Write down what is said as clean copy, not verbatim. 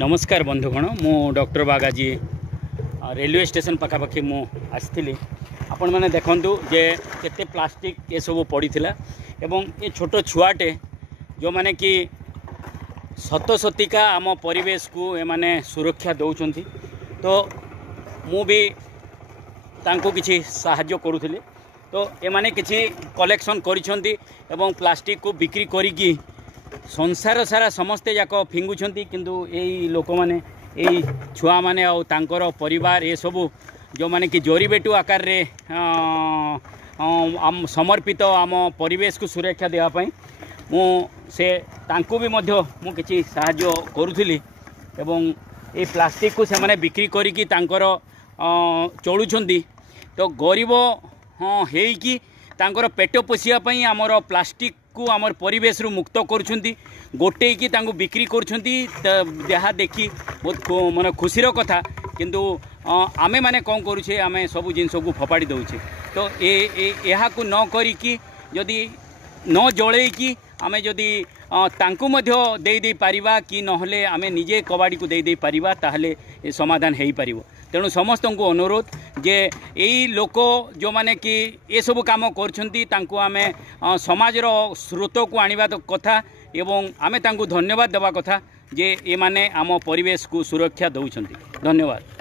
नमस्कार बंधुगण मु डॉक्टर बागाजी रेलवे स्टेशन पखापाखि मु आसती आपण मैंने देखु जे केते प्लास्टिक ये सब पड़ी एवं ये छोट छुआटे जो माने कि सत सतिका आम परिवेश को ए माने सुरक्षा दौरान तो मु भी तांको किछि साहाय्य करूथिले तो ए माने किछि कलेक्शन करिसेंती एवं प्लास्टिक को बिक्री करिकी संसार सारा समस्ते जाक फिंगुंट किंतु यही लोक मैंने यही छुआ मैंने और परिवार ये सबू जो माने कि जोरीबेटू आकार रे समर्पित आम परिवेश को सुरक्षा देवाई मु से तांको भी मध्य मु किछि साहाय्य करुथिली एवं ये प्लास्टिक को से माने बिक्री करिकी तांकर चलुछंती तो गरीब हाँ हेकी तांकर पेट पोषिया पई आमर प्लास्टिक को आमर परिवेश रु मुक्त करुछंती गोटे की तांको बिक्री करुछंती जहाँ देखी बहुत मन खुशीर कथा किंतु आमे माने कौन करुछे आमे सब जिनस को फोपाड़ी दउछे तो यहाँ को न करिकी जदि न जळेकी आमे जदि तांको मध्य दे पारिबा कि नहले आमे निजे कबाड़ी को दे पारिबा ताहले समाधान हेई पारिबो तेणु समस्त को अनुरोध जे यही लोक जो माने कि ये सब काम करछंती तांको आमे समाजर स्रोत को आनिबा कथा एवं आमे तांको धन्यवाद देवा कथा जे ए माने आम परिवेश को सुरक्षा दउछंती। धन्यवाद।